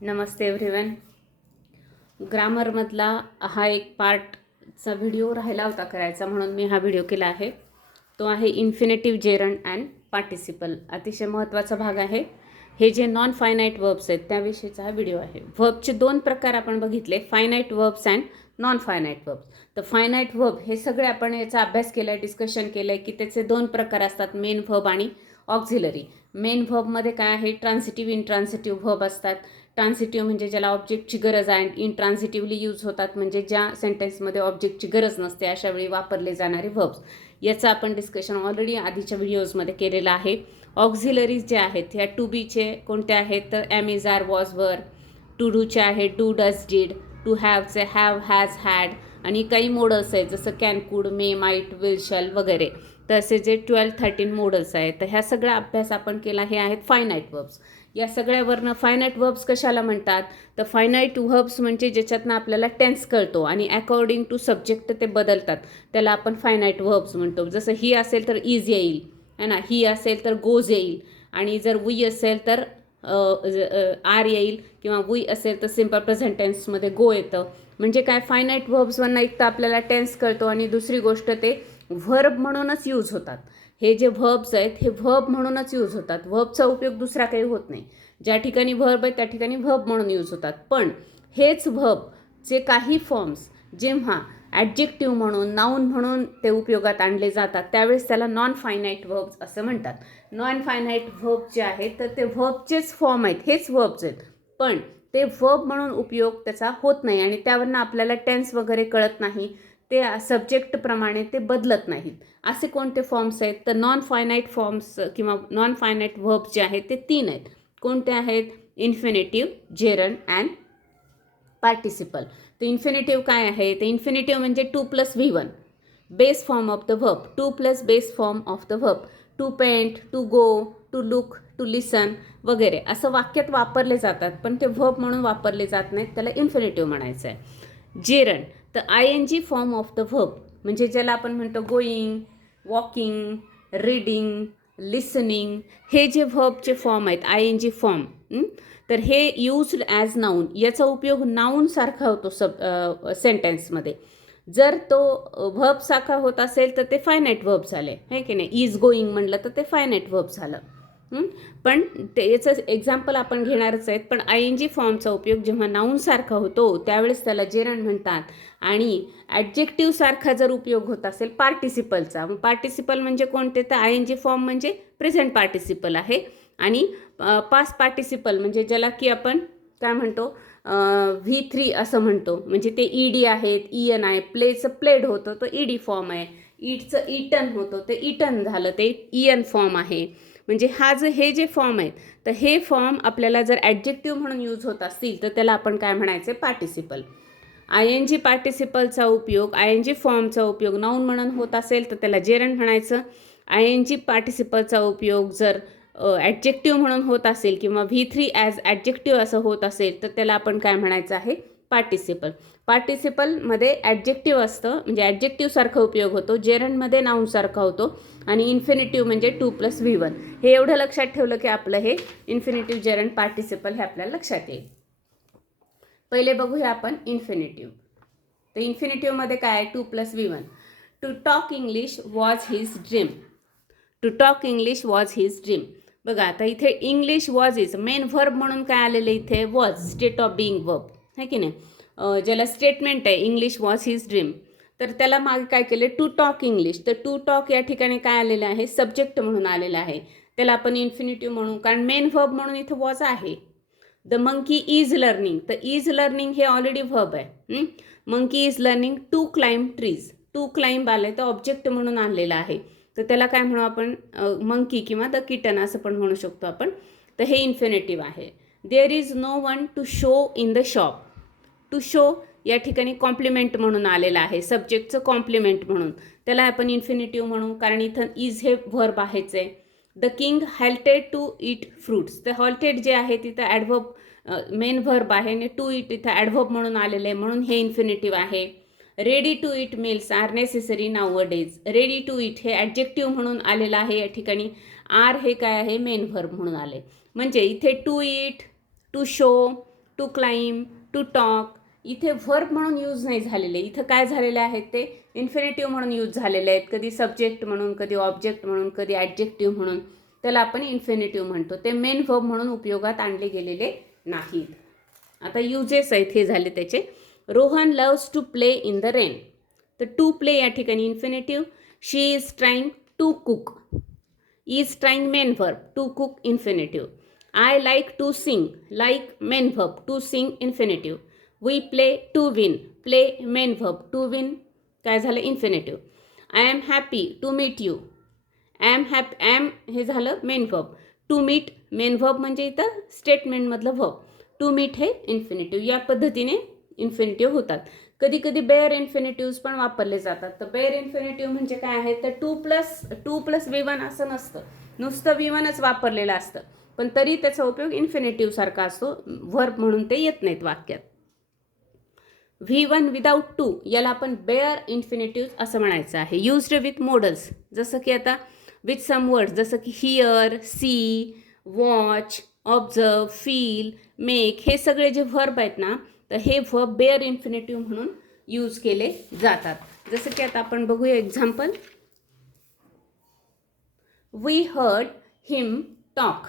नमस्ते everyone. ग्रामरमधला हा एक पार्टचा video राहिला होता करायचा, म्हणून मी हा व्हिडिओ केला आहे. तो आहे इन्फिनेटिव्ह जेरंड अँड पार्टिसिपल. अतिशय महत्त्वाचा भाग आहे. हे जे नॉन फायनाईट वर्ब्स आहेत त्याविषयीचा हा व्हिडिओ आहे. वर्बचे दोन प्रकार आपण बघितले, finite verbs and non finite verbs. तर फायनाईट वर्ब हे सगळे आपण याचा अभ्यास केला आहे, डिस्कशन केलं आहे की त्याचे दोन प्रकार असतात, मेन वर्ब आणि ऑक्झिलरी. मेन वर्बमध्ये काय आहे, ट्रान्सिटिव्ह इंट्रान्सिटिव्ह वर्ब असतात. ट्रान्सिटिव्ह म्हणजे ज्याला ऑब्जेक्टची गरज आहे, इंट्रान्सिटिव्हली यूज होतात म्हणजे ज्या सेंटेन्समध्ये ऑब्जेक्टची गरज नसते अशा वेळी वापरले जाणारे वर्ब्स. याचं आपण डिस्कशन ऑलरेडी आधीच्या व्हिडिओजमध्ये केलेलं आहे. ऑक्झिलरीज जे आहेत ह्या टू बीचे कोणते आहेत तर am is are was were. To डूचे आहेत डू डज डीड. टू हॅवचे हॅव हॅज हॅड. आणि काही मोडल्स आहेत जसं can could may might will shall वगैरे. तर असे जे 12-13 मोडल्स आहेत, तर ह्या सगळा अभ्यास आपण केला. हे आहेत फायनाईट वर्ब्स. या सगळ्यावरनं फायनाईट वर्ब्स कशाला म्हणतात तर फायनाईट वर्ब्स म्हणजे ज्याच्यातनं आपल्याला टेन्स कळतो आणि अकॉर्डिंग टू सब्जेक्ट ते बदलतात, त्याला आपण फायनाईट वर्ब्स म्हणतो. जसं ही असेल तर इज येईल है ना, ही असेल तर गोज येईल, आणि जर वी असेल तर आर येईल, किंवा वी असेल तर सिम्पल प्रेझेंट टेन्समध्ये गो येतं. म्हणजे काय, फायनाईट वर्ब्सवरनं एक तर आपल्याला टेन्स कळतो आणि दुसरी गोष्ट ते व्हर्ब म्हणूनच यूज होतात. हे जे व्हर्ब्स आहेत हे व्हर्ब म्हणूनच यूज होतात. व्हर्बचा उपयोग दुसरा काही होत नाही. ज्या ठिकाणी व्हर्ब आहे त्या ठिकाणी व्हर्ब म्हणून यूज होतात. पण हेच व्हर्बचे काही फॉर्म्स जेव्हा ॲडजेक्टिव्ह म्हणून, नाऊन म्हणून ते उपयोगात आणले जातात त्यावेळेस त्याला नॉन फायनाईट व्हर्ब्स असं म्हणतात. नॉन फायनाईट व्हर्ब जे आहेत तर ते व्हर्बचेच फॉर्म आहेत, हेच व्हर्ब्स आहेत, पण ते व्हर्ब म्हणून उपयोग त्याचा होत नाही आणि त्यावरनं आपल्याला टेन्स वगैरे कळत नाही. ते सब्जेक्टप्रमाणे ते बदलत नाहीत. असे कोणते फॉर्म्स आहेत तर नॉन फायनाईट फॉर्म्स किंवा नॉन फायनाईट व्हर्ब्स जे आहेत ते 3 आहेत. कोणते आहेत, इन्फिनेटिव्ह, जेरंड अँड पार्टिसिपल. तर इन्फिनेटिव्ह काय आहे, तर इन्फिनेटिव्ह म्हणजे 2+V1 base form of the verb. 2+ base form of the verb. To paint, to go, to look, to listen वगैरे असं वाक्यात वापरले जातात, पण ते व्हर्ब म्हणून वापरले जात नाहीत, त्याला इन्फिनेटिव्ह म्हणायचं आहे. जेरंड तर ING form of the verb, म्हणजे ज्याला आपण म्हणतो गोईंग, वॉकिंग, रीडिंग, लिसनिंग, हे जे व्हर्बचे फॉर्म आहेत ING फॉर्म, तर हे यूज्ड ॲज नाऊन. याचा उपयोग नाऊनसारखा होतो सेंटेन्समध्ये. जर तो व्हर्बसारखा होत असेल तर ते फायनाईट व्हर्ब झाले, आहे की नाही. इज गोईंग म्हणलं तर ते फायनाईट व्हर्ब झालं. पण ते याचं एक्झाम्पल आपण घेणारच आहेत. पण ING फॉर्मचा उपयोग जेव्हा नाऊनसारखा होतो त्यावेळेस त्याला जेरंड म्हणतात. आणि ॲडजेक्टिव्हसारखा जर उपयोग होत असेल पार्टिसिपलचा, पार्टिसिपल म्हणजे कोणते तर ING फॉर्म म्हणजे प्रेझेंट पार्टिसिपल आहे. आणि पास्ट पार्टिसिपल म्हणजे ज्याला की आपण काय म्हणतो V3 असं म्हणतो, म्हणजे ते ED आहेत, EN आहे. प्लेचं प्लेड होतं तो ED फॉर्म आहे. ईटचं ईटन होतं ते ईटन झालं, ते EN फॉर्म आहे. म्हणजे हे जे फॉर्म आहेत तर हे फॉर्म आपल्याला जर ॲडजेक्टिव्ह म्हणून यूज होत असतील तर त्याला आपण काय म्हणायचं, पार्टिसिपल. ING पार्टिसिपलचा उपयोग, ING फॉर्मचा उपयोग नाऊन म्हणून होत असेल तर त्याला जेरंड म्हणायचं. ING पार्टिसिपलचा उपयोग जर ॲडजेक्टिव्ह म्हणून होत असेल किंवा V3 ॲज ॲडजेक्टिव्ह असं होत असेल तर त्याला आपण काय म्हणायचं आहे, पार्टिसिपल. पार्टिसिपलमध्ये ॲडजेक्टिव्ह असतं म्हणजे ॲडजेक्टिव्हसारखा उपयोग होतो, जेरंडमध्ये नाऊनसारखा होतो, आणि इन्फिनेटिव्ह म्हणजे 2+V1. हे एवढं लक्षात ठेवलं की आपलं हे इन्फिनेटिव्ह, जेरंड, पार्टिसिपल हे आपल्याला लक्षात येईल. पहिले बघूया आपण इन्फिनेटिव्ह. तर इन्फिनेटिव्हमध्ये काय आहे, 2+V1. To talk English was his dream. To talk English was his dream. बघा आता इथे English was is main verb म्हणून काय आलेलं इथे, was, state of being verb, है की नाही. ज्याला स्टेटमेंट आहे इंग्लिश वॉज हिज ड्रीम, तर त्याला मागे काय केले, टू टॉक इंग्लिश. तर टू टॉक या ठिकाणी काय आलेलं आहे, सब्जेक्ट म्हणून आलेलं आहे. त्याला आपण इन्फिनेटिव्ह म्हणू, कारण मेन व्हर्ब म्हणून इथं वॉज आहे. द मंकी इज लर्निंग, तर इज लर्निंग हे ऑलरेडी व्हर्ब आहे. Monkey is learning to climb trees. To climb आलं तर ऑब्जेक्ट म्हणून आणलेलं आहे, तर त्याला काय म्हणू आपण, मंकी किंवा द किटन असं पण म्हणू शकतो आपण. तर हे इन्फिनेटिव्ह आहे. There is no one to show in the shop. To show या ठिकाणी कॉम्प्लिमेंट म्हणून आलेलं आहे, सब्जेक्टचं कॉम्प्लिमेंट म्हणून, त्याला आपण इन्फिनेटिव्ह म्हणू, कारण इथं इज हे व्हर्ब आहेच आहे. The king halted to eat fruits. तर हॉल्टेड जे आहे तिथं ॲडव्हर्ब, मेन व्हर्ब आहे आणि टू ईट इथं ॲडव्हर्ब म्हणून आलेलं आहे, म्हणून हे इन्फिनेटिव्ह आहे. Ready to eat meals are necessary nowadays. Ready to eat हे ॲडजेक्टिव्ह म्हणून आलेलं आहे या ठिकाणी. आर हे काय आहे, मेन व्हर्ब म्हणून आले. म्हणजे इथे to eat, to show, to climb, to talk. इथे व्हर्ब म्हणून यूज नाही झालेले. इथं काय झालेले आहेत ते इन्फिनेटिव्ह म्हणून यूज झालेले आहेत. कधी सब्जेक्ट म्हणून, कधी ऑब्जेक्ट म्हणून, कधी ॲडजेक्टिव्ह म्हणून. त्याला आपण इन्फिनेटिव्ह म्हणतो. ते मेन व्हर्ब म्हणून उपयोगात आणले गेलेले नाहीत. आता युजेस आहेत हे झाले त्याचे. Rohan loves to play in the rain. तर टू प्ले या ठिकाणी infinitive. She is trying to cook. Is trying main verb, to cook infinitive. I like to sing. Like main verb, to sing infinitive. We play to win. Play main verb, to win काय झालं infinitive. I am happy to meet you. Am हे झालं main verb. To meet main verb म्हणजे इथं स्टेटमेंटमधलं verb. To meet हे infinitive. या पद्धतीने इन्फिनेटिव्ह होतात. कधी कधी बेअर इन्फिनेटिव्ज पण वापरले जातात. तर बेअर इन्फिनेटिव्ह म्हणजे काय आहे तर टू प्लस V1 असं नसतं. नुसतं V1च वापरलेलं असतं. पण तरी त्याचा उपयोग इन्फिनेटिव्ह सारखा असतो. व्हर्ब म्हणून ते येत नाहीत वाक्यात. V1 विदाउट टू याला आपण बेअर इन्फिनेटिव्ह असं म्हणायचं आहे. युज्ड विथ मोडल्स, जसं की आता विथ सम वर्ड्स, जसं की hear, see, watch, observe, feel, make. हे सगळे जे व्हर्ब आहेत ना तर हे व्हर्ब बेअर इन्फिनेटिव्ह म्हणून यूज केले जातात. जसं की आता आपण बघूया example. We heard him talk.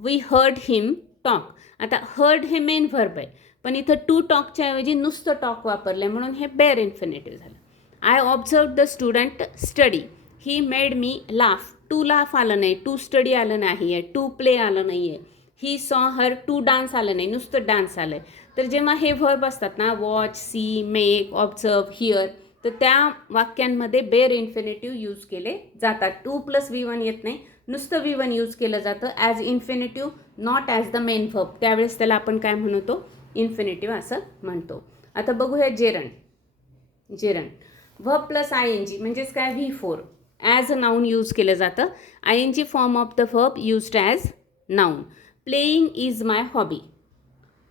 We heard him talk. आता हर्ड हे मेन व्हर्ब आहे पण इथं टू टॉकच्या ऐवजी नुसतं टॉक वापरलं आहे म्हणून हे बेअर इन्फिनेटिव्ह झालं. I observe the student study. He made me laugh. To laugh आलं नाही, टू स्टडी आलं नाही आहे, टू प्ले आलं नाही आहे. He saw her to dance आलं नाही, नुसतं डान्स आलं आहे. तर जेव्हा हे व्हर्ब असतात ना watch, see, make, observe, hear तर त्या वाक्यांमध्ये बेअर इन्फिनेटिव्ह यूज केले जातात. टू प्लस V1 येत नाही, नुसतं V1 यूज केलं जातं as infinitive, not as the main verb. त्यावेळेस त्याला आपण काय म्हणतो इन्फिनेटिव्ह असं म्हणतो. आता बघूया जेरंड. व्हर्ब प्लस ING म्हणजेच काय V4 as a noun use केलं जातं. ING form of the verb used as noun. Playing is my hobby.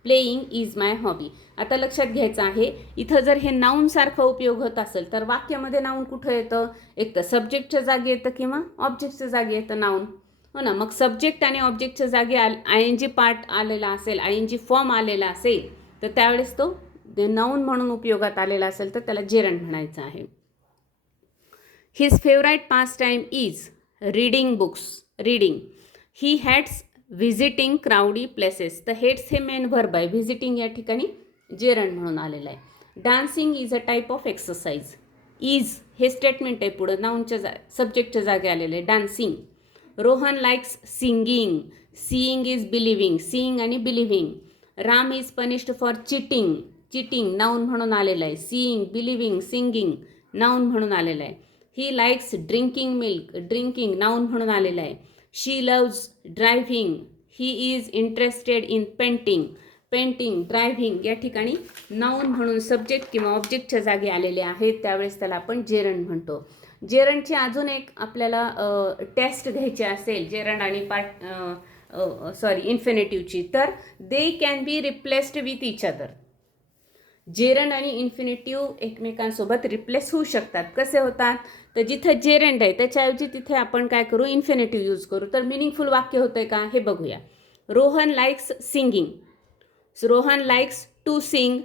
Playing is my hobby. आता लक्षात घ्यायचं आहे इथं जर हे नाऊनसारखा उपयोग होत असेल तर वाक्यामध्ये नाऊन कुठं येतं, एक तर सब्जेक्टच्या जागी येतं किंवा ऑब्जेक्टच्या जागी येतं नाऊन, हो ना. मग सब्जेक्ट आणि ऑब्जेक्टच्या जागी ING पार्ट आलेला असेल, ING फॉर्म आलेला असेल तर त्यावेळेस तो नाऊन म्हणून उपयोगात आलेला असेल तर त्याला जेरंड म्हणायचं आहे. His favourite pastime is reading books. Reading. He hates visiting crowdy places. तर हेट्स हे मेन व्हर्ब आहे. व्हिजिटिंग या ठिकाणी जेरंड म्हणून आलेलं आहे. Dancing is a type of exercise. Is हे स्टेटमेंट आहे पुढं नाऊनच्या सब्जेक्टच्या जागी आलेलं आहे dancing. Rohan likes singing. Seeing is believing. Seeing आणि believing. Ram is punished for cheating. Cheating noun म्हणून आलेलं आहे. सीइंग, बिलिव्हिंग, सिंगिंग नाऊन म्हणून आलेलं आहे. He likes drinking milk. Drinking noun म्हणून आलेलं आहे. She loves driving. He is interested in painting. Painting, driving या ठिकाणी नाऊन म्हणून सब्जेक्ट किंवा ऑब्जेक्टच्या जागी आलेले आहेत. त्यावेळेस त्याला आपण जेरंड म्हणतो. जेरंडची अजून एक आपल्याला टेस्ट घ्यायची असेल जेरंड आणि इन्फिनेटिव्हची तर they can be replaced with each other. Gerund आणि इन्फिनेटिव्ह एकमेकांसोबत रिप्लेस होऊ शकतात. कसे होतात तर जिथं जेरंड आहे त्याच्याऐवजी तिथे आपण काय करू इन्फिनेटिव्ह यूज करू तर मिनिंगफुल वाक्य होतंय का हे बघूया. Rohan likes singing. Rohan likes to sing.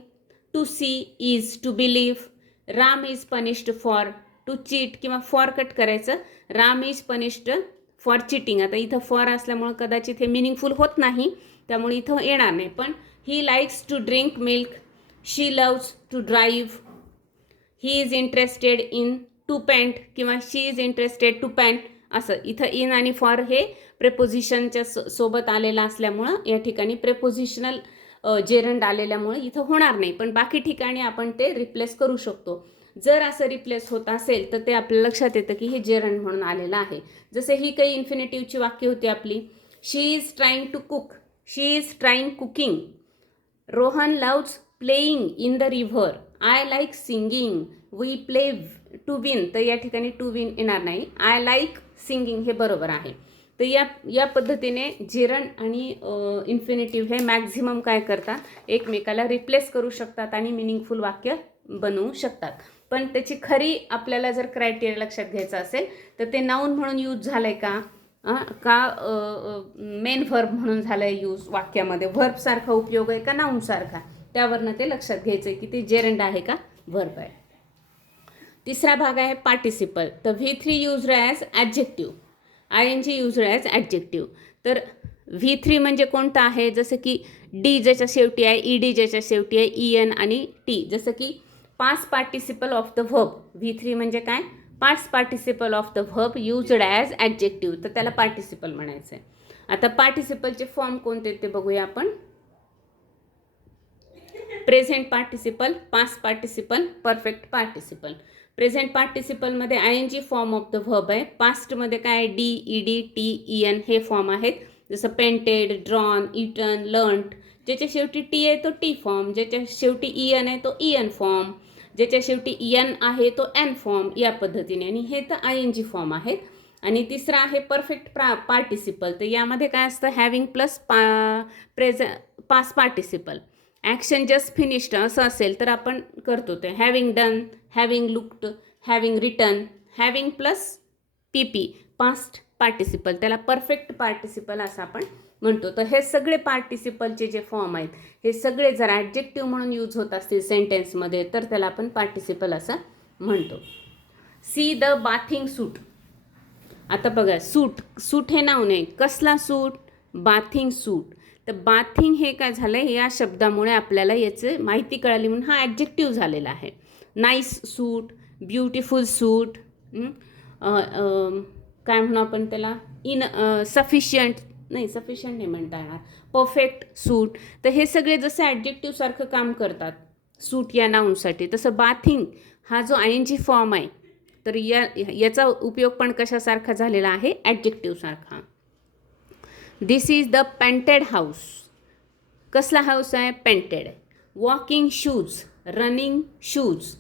To see is to believe. Ram is punished for to cheat किंवा फॉर कट करायचं. Ram is punished for cheating. आता इथं फॉर असल्यामुळं कदाचित हे मिनिंगफुल होत नाही त्यामुळे इथं येणार नाही. पण he likes to drink milk. She loves to drive. He is interested in to paint किंवा she is interested to paint असं. इथं इन आणि फॉर हे प्रेपोजिशनच्या सोबत आलेलं असल्यामुळं या ठिकाणी प्रेपोजिशनल जेरंड आलेल्यामुळे इथं होणार नाही. पण बाकी ठिकाणी आपण ते रिप्लेस करू शकतो. जर असं रिप्लेस होत असेल तर ते आपल्या लक्षात येतं की हे जेरंड म्हणून आलेलं आहे. जसे ही काही इन्फिनेटिव्हची वाक्य होती आपली. She is trying to cook. She is trying cooking. Rohan loves playing in the river. I like singing. We play to win. तर या ठिकाणी टू विन येणार नाही. आय लाईक सिंगिंग हे बरोबर आहे. तर या पद्धतीने जेरंड आणि इन्फिनेटिव्ह हे मॅक्झिमम काय करतात एकमेकाला रिप्लेस करू शकतात आणि मिनिंगफुल वाक्य बनवू शकतात. पण त्याची खरी आपल्याला जर क्रायटेरिया लक्षात घ्यायचा असेल तर ते नाऊन म्हणून यूज झालं आहे का का मेन व्हर्ब म्हणून झालं आहे यूज वाक्यामध्ये, व्हर्बसारखा उपयोग आहे का नाऊनसारखा, त्यावरनं ते लक्षात घ्यायचं आहे की ते जेरंड आहे का व्हर्ब आहे. तिसरा भाग आहे पार्टिसिपल. तर V3 used as adjective, ING used as adjective. तर V3 म्हणजे कोणता आहे, जसं की डी ज्याच्या शेवटी आहे, ED ज्याच्या शेवटी आहे, EN आणि T, जसं की past participle of the verb. V3 म्हणजे काय, past participle of the verb used as adjective, तर त्याला पार्टिसिपल म्हणायचं आहे. आता पार्टिसिपलचे फॉर्म कोणते ते बघूया आपण. Present participle, past participle, perfect participle. Present पार्टिसिपलमध्ये ING form of the verb आहे. पास्टमध्ये काय, डी, ED, T, EN हे फॉर्म आहेत. जसं पेंटेड, ड्रॉन, इटन, लर्न्ड. ज्याच्या शेवटी टी आहे तो टी फॉर्म, ज्याच्या शेवटी EN आहे तो EN फॉर्म, ज्याच्या शेवटी EN आहे तो N फॉर्म, या पद्धतीने. आणि हे तर ING फॉर्म आहेत. आणि तिसरा आहे परफेक्ट पार्टिसिपल. तर यामध्ये काय असतं, having plus past participle. Action just finished असं असेल तर आपण करतो ते having done, having looked, having written, having plus PP, past participle, त्याला परफेक्ट पार्टिसिपल असं आपण म्हणतो. तर हे सगळे पार्टिसिपलचे जे फॉर्म आहेत हे सगळे जर ॲडजेक्टिव्ह म्हणून यूज होत असतील सेंटेन्समध्ये तर त्याला आपण पार्टिसिपल असं म्हणतो. सी द बाथिंग सूट. आता बघा, सूट हे नाव नाही, कसला सूट, बाथिंग सूट. तर बाथिंग हे काय झालं आहे, या शब्दामुळे आपल्याला याचं माहिती कळाली म्हणून हा ॲडजेक्टिव्ह झालेला आहे. नाईस सूट, ब्युटिफुल सूट, काय म्हणू आपण त्याला, सफिशियंट नाही म्हणता येणार, परफेक्ट सूट. तर हे सगळे जसं ॲडजेक्टिव्हसारखं काम करतात सूट या नाऊनसाठी, तसं बाथिंग हा जो ING फॉर्म आहे तर याचा उपयोग पण कशासारखा झालेला आहे, ॲडजेक्टिव्हसारखा. This is the painted house. कसला हाऊस आहे, painted. Walking shoes, running shoes.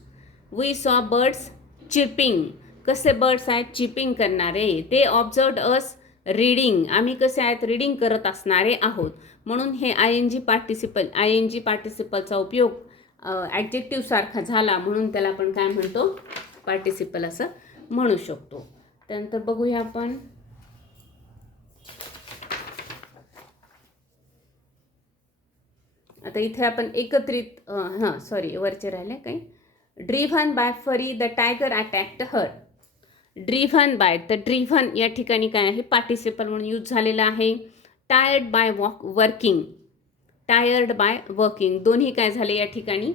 We saw birds chipping. कसे बर्ड्स आहेत, चिपिंग करणारे. ते ऑब्झर्वड अस रीडिंग. आम्ही कसे आहेत, रीडिंग करत असणारे आहोत. म्हणून हे ING पार्टिसिपलचा उपयोग ॲडजेक्टिव्हसारखा झाला म्हणून त्याला आपण काय म्हणतो, पार्टिसिपल असं म्हणू शकतो. त्यानंतर बघूया आपण आता इथे आपण एकत्रित वरचे राहिले काही. ड्रिव्हन बाय फरी the tiger attacked her. Driven by, तर ड्रिव्हन या ठिकाणी काय आहे, पार्टिसिपल म्हणून यूज झालेला आहे. Tired by working, tired by working दोन्ही काय झाले या ठिकाणी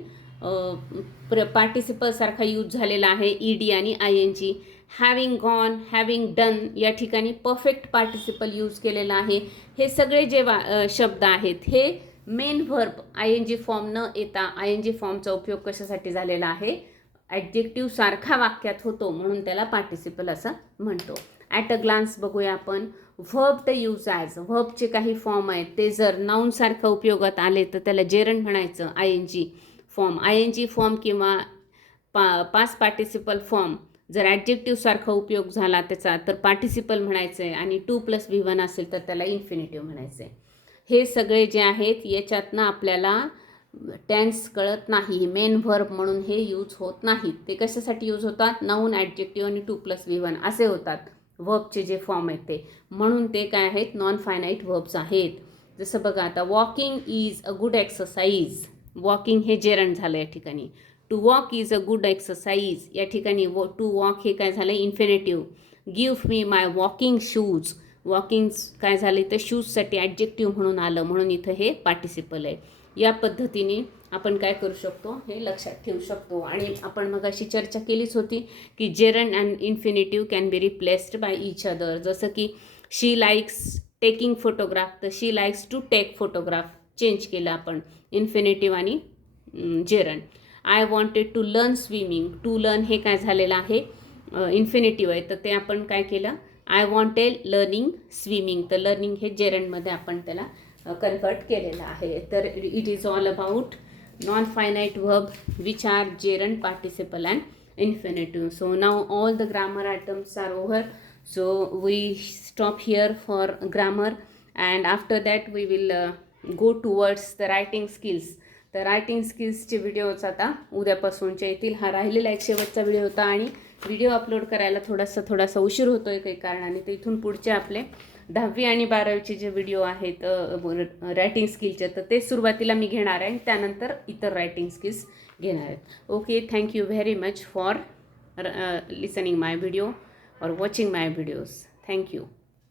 पार्टिसिपलसारखा यूज झालेला आहे, ED आणि ING. Having gone, having done या ठिकाणी परफेक्ट पार्टिसिपल यूज केलेला आहे. हे सगळे जे शब्द आहेत हे मेन व्हर्ब ING फॉर्म न येता ING फॉर्मचा उपयोग कशासाठी झालेला आहे, ॲडजेक्टिव्ह सारखा वाक्यात होतो म्हणून त्याला पार्टिसिपल असं म्हणतो. ॲट अ ग्लान्स बघूया आपण. व्हर्ब ते यूज ॲज, व्हर्बचे काही फॉर्म आहेत ते जर नाऊनसारखा उपयोगात आले तर त्याला जेरंड म्हणायचं. ING फॉर्म किंवा पास्ट पार्टिसिपल फॉर्म जर ॲडजेक्टिव्हसारखा उपयोग झाला त्याचा तर पार्टिसिपल म्हणायचं आहे. आणि 2+V1 असेल तर त्याला इन्फिनिटिव्ह म्हणायचं आहे. हे सगळे जे आहेत याच्यातनं आपल्याला टेन्स कळत नाही, मेन व्हर्ब म्हणून हे यूज होत नाहीत. ते कशासाठी यूज होतात, नाऊन, ॲडजेक्टिव्ह आणि 2+V1 असे होतात व्हर्बचे जे फॉर्म आहेत ते. म्हणून ते काय आहेत, नॉन फायनाईट व्हर्ब्स आहेत. जसं बघा आता, walking is a good exercise. Walking हे जेरंड झालं या ठिकाणी. To walk is a good exercise या ठिकाणी टू वॉक हे काय झालं, infinitive. Give me my walking shoes. Walking काय झाले तर शूजसाठी ॲडजेक्टिव्ह म्हणून आलं म्हणून इथं हे पार्टिसिपल आहे. या पद्धतीने आपण काय करू शकतो हे लक्षात ठेवू शकतो. आणि आपण मग अशी चर्चा केलीच होती की gerund and infinitive can be replaced by each other. जसं की शी लाईक्स टेकिंग फोटोग्राफ, तर she likes to take photograph change केलं आपण इन्फिनिटिव्ह आणि gerund. I wanted to learn swimming. To learn हे काय झालेलं आहे, इन्फिनिटिव्ह आहे, तर ते आपण काय केलं, आय वॉन्टेड लर्निंग स्विमिंग. तर लर्निंग हे जेरंडमध्ये आपण त्याला कन्वर्ट केलेलं आहे. तर it is all about non finite verb which are gerund, participle and infinitive. So now all the grammar items are over. So we stop here for grammar and after that we will go towards the writing skills. तर writing स्किल्सचे videos आता उद्यापासूनचे येतील. हा राहिलेला एक शेवटचा video होता आणि video upload करायला थोडासा उशीर होतो आहे काही कारणाने. तर इथून पुढचे आपले 10वी आणि 12वीचे जे व्हिडिओ आहेत रायटिंग स्किलचे, तर ते सुरुवातीला मी घेणार आहे आणि त्यानंतर इतर रायटिंग स्किल्स घेणार आहेत. Okay, thank you very much for listening my video or watching my videos. Thank you.